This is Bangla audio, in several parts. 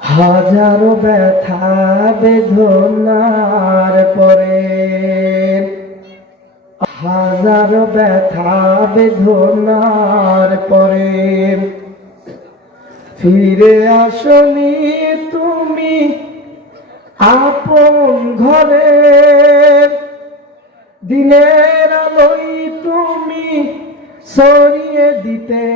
হাজারো ব্যথা বেদনার পরে। হাজারো ব্যথা বেদনার পরে। ফিরে আসনি তুমি আপন ঘরে। দিনের আলোই তুমি সরিয়ে দিতে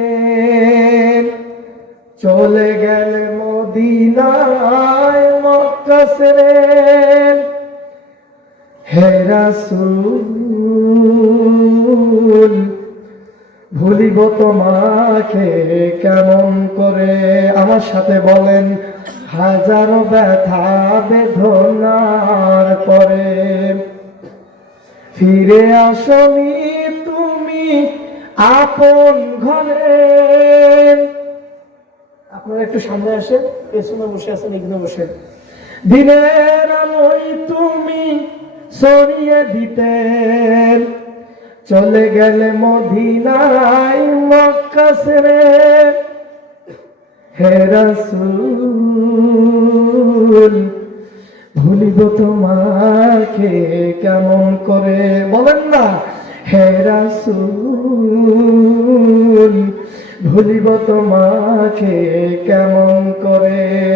চলে গেলে মদিনায় মক্কাসরে হে রাসূল, ভুলিব তোমাকে কেমন করে? আমার সাথে বলেন, হাজারো ব্যথা বেদনার পরে। ফিরে আসনি তুমি আপন ঘরে। আপনারা একটু সামনে আসেন, পেছনে বসে আছেন, এখানে বসে দিনের আলোয় তুমি সরিয়ে দিতে চলে গেলে মদিনায় মক্কা হে রাসূল, ভুলিব তোমাকে কেমন করে? বলেন না, হে রাসূল। ভুলিব তোমাকে কেমন করে?